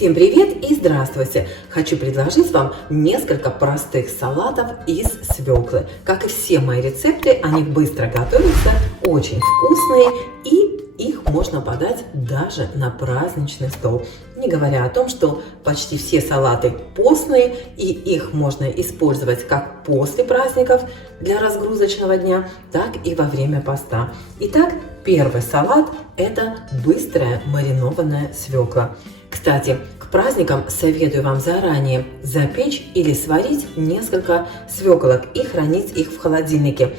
Всем привет и здравствуйте! Хочу предложить вам несколько простых салатов из свеклы. Как и все мои рецепты, они быстро готовятся, очень вкусные и их можно подать даже на праздничный стол. Не говоря о том, что почти все салаты постные и их можно использовать как после праздников для разгрузочного дня, так и во время поста. Итак, первый салат – это быстрая маринованная свекла. Кстати, к праздникам советую вам заранее запечь или сварить несколько свеколок и хранить их в холодильнике.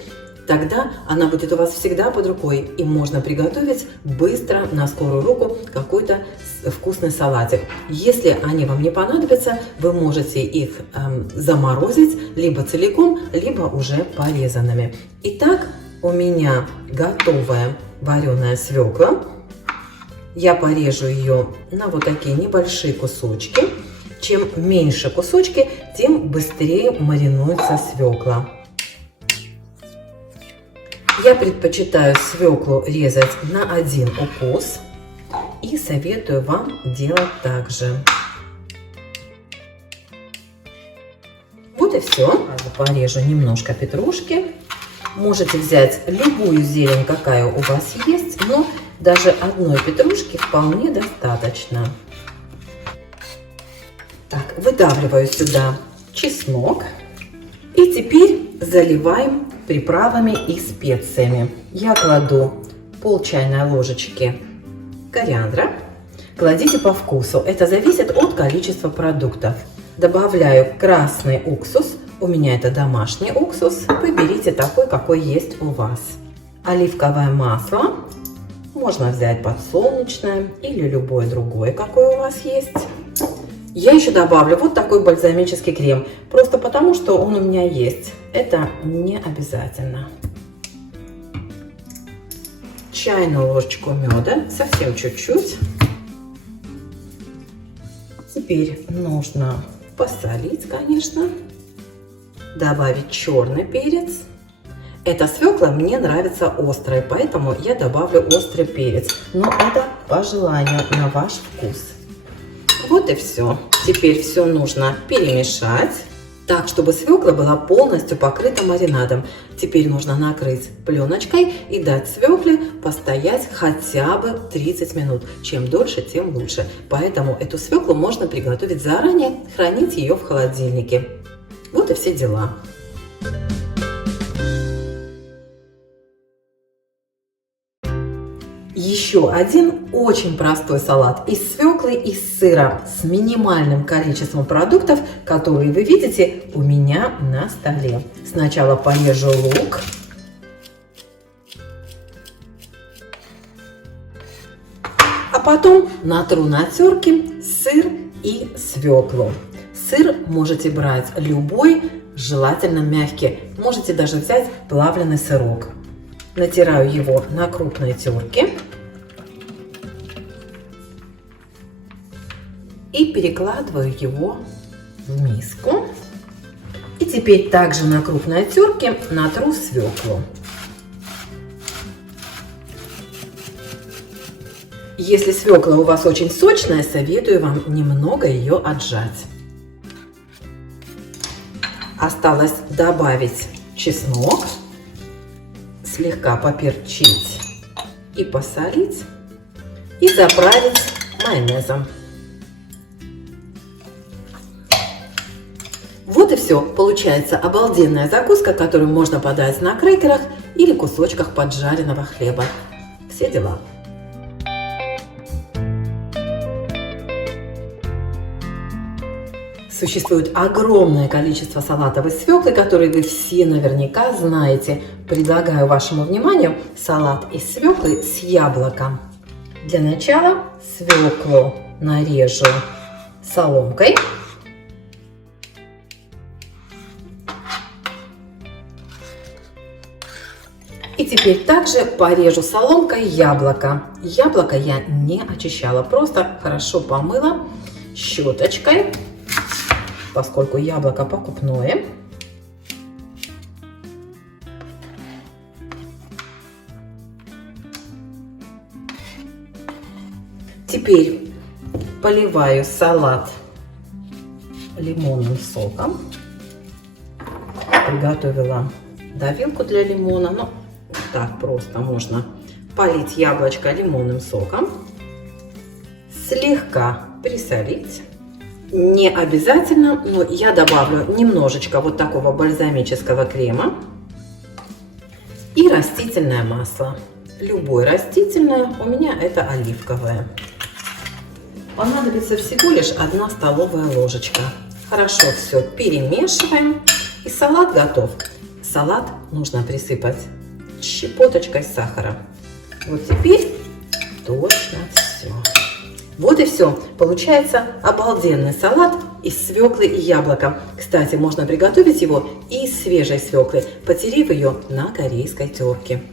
Тогда она будет у вас всегда под рукой и можно приготовить быстро на скорую руку какой-то вкусный салатик. Если они вам не понадобятся, вы можете их заморозить либо целиком, либо уже порезанными. Итак, у меня готовая вареная свекла. Я порежу ее на вот такие небольшие кусочки. Чем меньше кусочки, тем быстрее маринуется свекла. Я предпочитаю свеклу резать на один укус и советую вам делать так же. Вот и все. Порежу немножко петрушки. Можете взять любую зелень, какая у вас есть, но даже одной петрушки вполне достаточно. Так, выдавливаю сюда чеснок. И теперь заливаем приправами и специями. Я кладу пол чайной ложечки кориандра. Кладите по вкусу. Это зависит от количества продуктов. Добавляю красный уксус. У меня это домашний уксус. Выберите такой, какой есть у вас. Оливковое масло. Можно взять подсолнечное или любое другое, какое у вас есть. Я еще добавлю вот такой бальзамический крем, просто потому, что он у меня есть. Это не обязательно. Чайную ложечку меда, совсем чуть-чуть. Теперь нужно посолить, конечно. Добавить черный перец. Эта свекла мне нравится острой, поэтому я добавлю острый перец. Но это по желанию, на ваш вкус. Вот и все. Теперь все нужно перемешать, так, чтобы свекла была полностью покрыта маринадом. Теперь нужно накрыть пленочкой и дать свекле постоять хотя бы 30 минут. Чем дольше, тем лучше. Поэтому эту свеклу можно приготовить заранее, хранить ее в холодильнике. Вот и все дела. Еще один очень простой салат из свеклы и сыра с минимальным количеством продуктов, которые вы видите у меня на столе. Сначала порежу лук. А потом натру на терке сыр и свеклу. Сыр можете брать любой, желательно мягкий. Можете даже взять плавленый сырок. Натираю его на крупной терке и перекладываю его в миску. И теперь также на крупной терке натру свеклу. Если свекла у вас очень сочная, советую вам немного ее отжать. Осталось добавить чеснок. Слегка поперчить и посолить и заправить майонезом. Вот и все. Получается обалденная закуска, которую можно подать на крекерах или кусочках поджаренного хлеба. Все дела. Существует огромное количество салатов из свеклы, которые вы все наверняка знаете. Предлагаю вашему вниманию салат из свеклы с яблоком. Для начала свеклу нарежу соломкой. И теперь также порежу соломкой яблоко. Яблоко я не очищала, просто хорошо помыла щеточкой, поскольку яблоко покупное. Теперь поливаю салат лимонным соком. Приготовила давилку для лимона. Ну, так просто можно полить яблочко лимонным соком. Слегка присолить. Не обязательно, но я добавлю немножечко вот такого бальзамического крема и растительное масло. Любое растительное, у меня это оливковое. Понадобится всего лишь 1 столовая ложечка. Хорошо все перемешиваем, и салат готов. Салат нужно присыпать щепоточкой сахара. Вот теперь точно все. Вот и все. Получается обалденный салат из свеклы и яблока. Кстати, можно приготовить его и из свежей свеклы, потерев ее на корейской терке.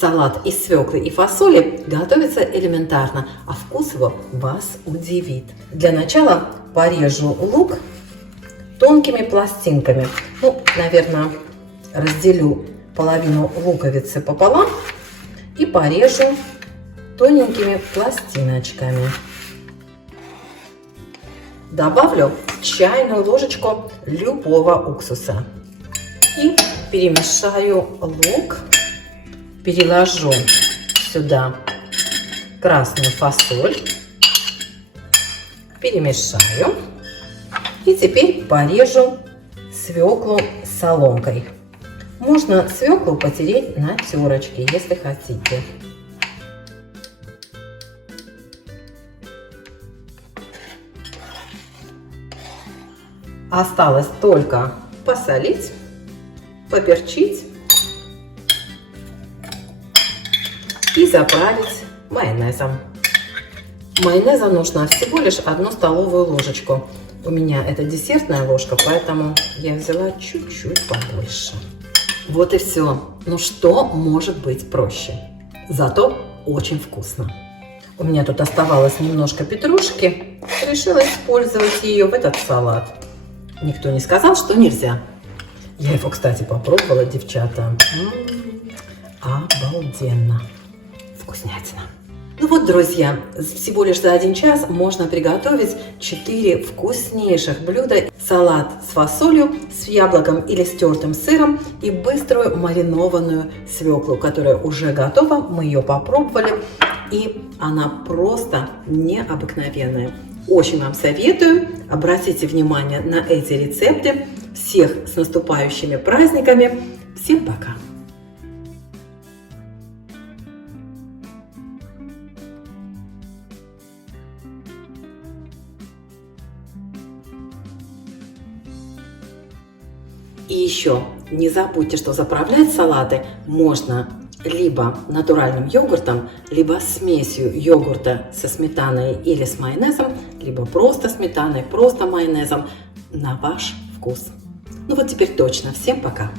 Салат из свеклы и фасоли готовится элементарно, а вкус его вас удивит. Для начала порежу лук тонкими пластинками. Ну, наверное, разделю половину луковицы пополам и порежу тоненькими пластиночками. Добавлю чайную ложечку любого уксуса и перемешаю лук. Переложу сюда красную фасоль, перемешаю и теперь порежу свеклу соломкой. Можно свеклу потереть на терочке, если хотите. Осталось только посолить, поперчить и заправить майонезом. Майонеза нужно всего лишь 1 столовую ложечку. У меня это десертная ложка, поэтому я взяла чуть-чуть побольше. Вот и все. Ну что может быть проще? Зато очень вкусно. У меня тут оставалось немножко петрушки. Решила использовать ее в этот салат. Никто не сказал, что нельзя. Я его, кстати, попробовала, девчата. Обалденно. Вкуснятина. Ну вот, друзья, всего лишь за 1 час можно приготовить 4 вкуснейших блюда. Салат с фасолью, с яблоком или с тертым сыром и быструю маринованную свеклу, которая уже готова. Мы ее попробовали, и она просто необыкновенная. Очень вам советую. Обратите внимание на эти рецепты. Всех с наступающими праздниками. Всем пока! И еще не забудьте, что заправлять салаты можно либо натуральным йогуртом, либо смесью йогурта со сметаной или с майонезом, либо просто сметаной, просто майонезом на ваш вкус. Ну вот теперь точно. Всем пока!